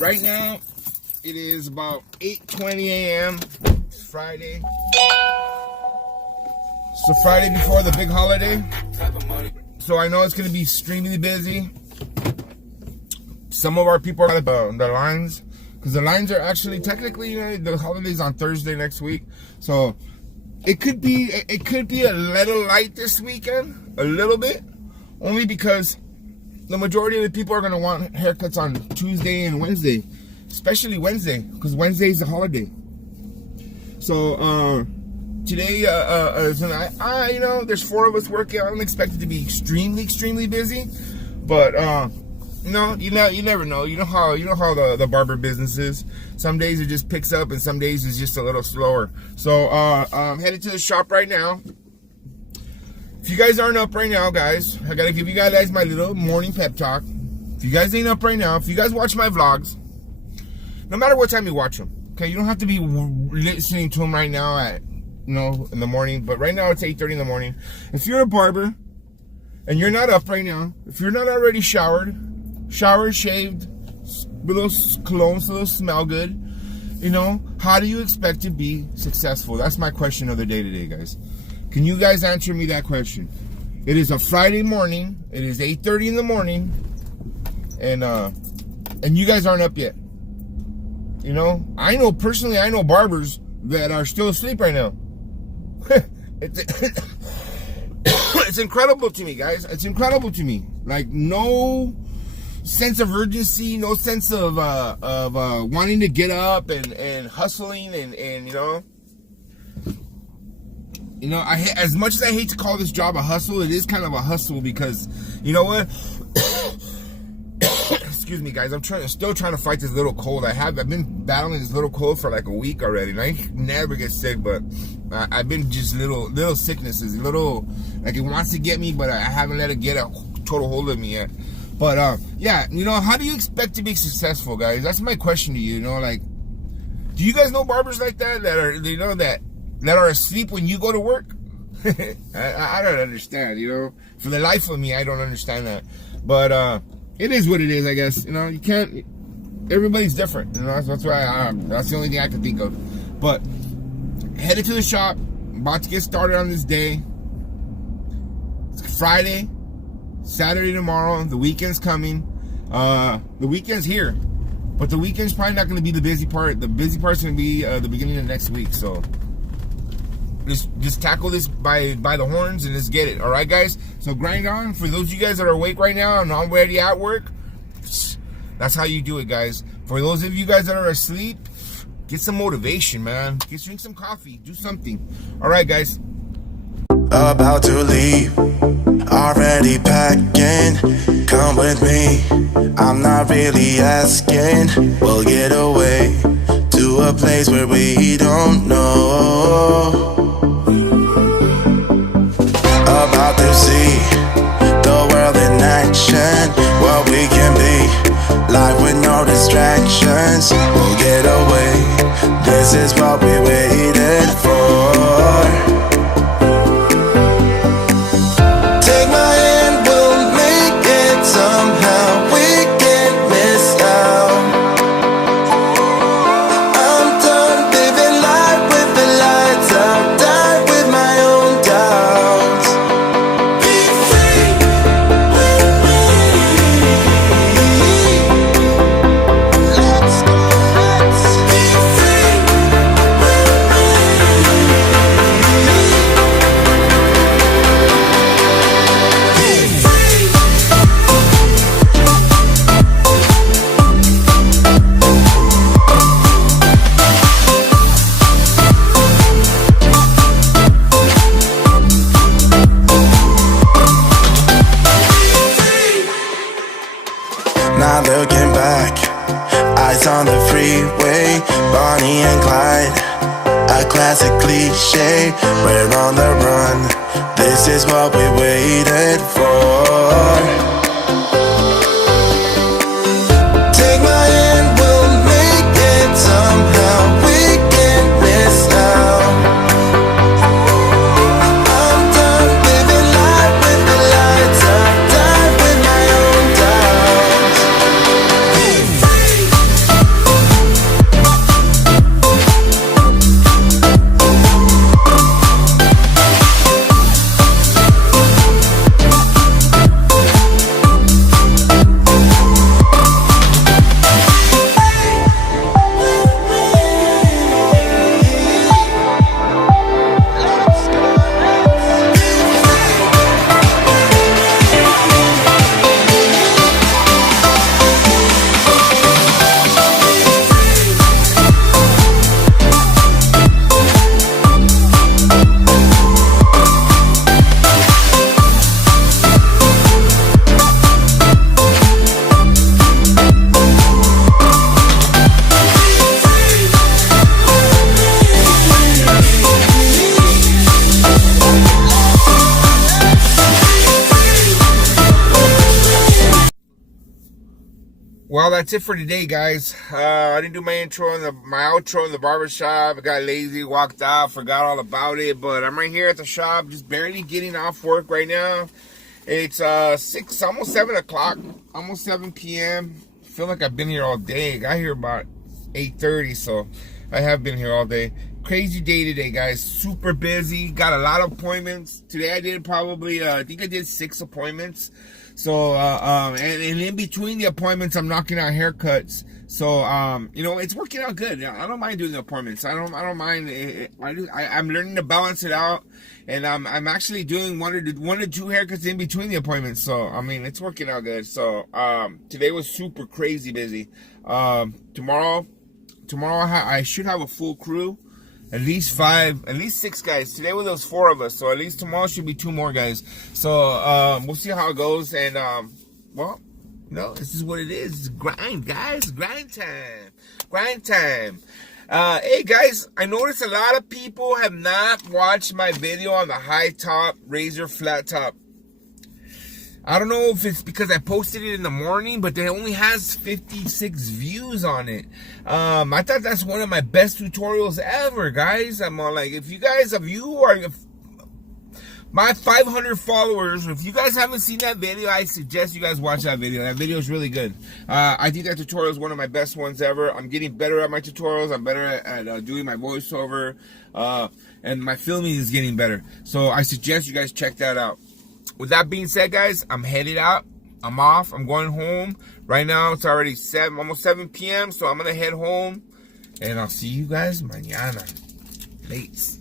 Right now, it is about 8:20 a.m. It's Friday. So Friday before the big holiday. So I know it's going to be extremely busy. Some of our people are on the lines. Because the lines are actually, technically, the holiday's on Thursday next week. So it could be a little light this weekend. A little bit. Only because the majority of the people are going to want haircuts on Tuesday and Wednesday. Especially Wednesday. Because Wednesday is the holiday. So, today, there's 4 of us working. I don't expect it to be extremely busy. But, you never know. You know how the barber business is. Some days it just picks up, and some days it's just a little slower. So I'm headed to the shop right now. If you guys aren't up right now, guys, I gotta give you guys my little morning pep talk. If you guys ain't up right now, if you guys watch my vlogs, no matter what time you watch them, okay, you don't have to be listening to them right now at in the morning. But right now it's 8:30 in the morning. If you're a barber and you're not up right now, if you're not already showered, shaved, with those colognes so they'll smell good, how do you expect to be successful? That's my question of the day today, guys. Can you guys answer me that question? It is a Friday morning. It is 8:30 in the morning, and you guys aren't up yet. I know personally, I know barbers that are still asleep right now. It's incredible to me, guys. It's incredible to me. Like, no sense of urgency, no sense of wanting to get up and hustling and as much as I hate to call this job a hustle, it is kind of a hustle because you know what? Excuse me, guys. I'm still trying to fight this little cold. I've been battling this little cold for like a week already, and I never get sick, but I've been just little sicknesses, like it wants to get me, but I haven't let it get a total hold of me yet. But yeah, how do you expect to be successful, guys? That's my question to you. Like, do you guys know barbers like that are that are asleep when you go to work? I don't understand. For the life of me, I don't understand that. But it is what it is, I guess. You can't. Everybody's different. That's why that's the only thing I can think of. But headed to the shop, about to get started on this day. It's Friday. Saturday tomorrow, the weekend's coming. The weekend's here, but the weekend's probably not going to be the busy part. The busy part's going to be the beginning of next week. So just tackle this by the horns and let's get it. All right, guys. So grind on. For those of you guys that are awake right now and already at work, that's how you do it, guys. For those of you guys that are asleep, get some motivation, man. Drink some coffee. Do something. All right, guys. About to leave, already packing. Come with me, I'm not really asking. We'll get away to a place where we don't know. About to see the world in action, what we can be, life with no distractions. We'll get away, this is what we waited for. On the freeway, Bonnie and Clyde, a classic cliche. We're on the run, this is what we waited for. Take my hand, we'll make it somehow. We can't miss out. I'm done living life with the lights up, died with my own doubts. Be free. Well, that's it for today, guys. I didn't do my intro and my outro in the barbershop. I got lazy, walked out, forgot all about it. But I'm right here at the shop, just barely getting off work right now. It's 6, almost 7 o'clock, almost 7 p.m. Feel like I've been here all day. Got here about 8:30, so I have been here all day. Crazy day today, guys. Super busy. Got a lot of appointments. Today I did probably, I think I did 6 appointments. So, and in between the appointments, I'm knocking out haircuts. So, you know, it's working out good. I don't mind doing the appointments. I don't mind. I'm learning to balance it out, and I'm actually doing one or two haircuts in between the appointments. So, I mean, it's working out good. So, today was super crazy busy. Tomorrow I should have a full crew. At least 6 guys. Today there was 4 of us, so at least tomorrow should be 2 more guys. So we'll see how it goes, and well, no, this is what it is. It's grind, guys. Grind time. Hey guys, I noticed a lot of people have not watched my video on the high top razor flat top. I don't know if it's because I posted it in the morning, but it only has 56 views on it. I thought that's one of my best tutorials ever, guys. I'm all like, if you guys, my 500 followers, if you guys haven't seen that video, I suggest you guys watch that video. That video is really good. I think that tutorial is one of my best ones ever. I'm getting better at my tutorials. I'm better at doing my voiceover, and my filming is getting better. So I suggest you guys check that out. With that being said, guys, I'm headed out. I'm off. I'm going home. Right now, it's already almost 7 p.m., so I'm going to head home. And I'll see you guys mañana. Late.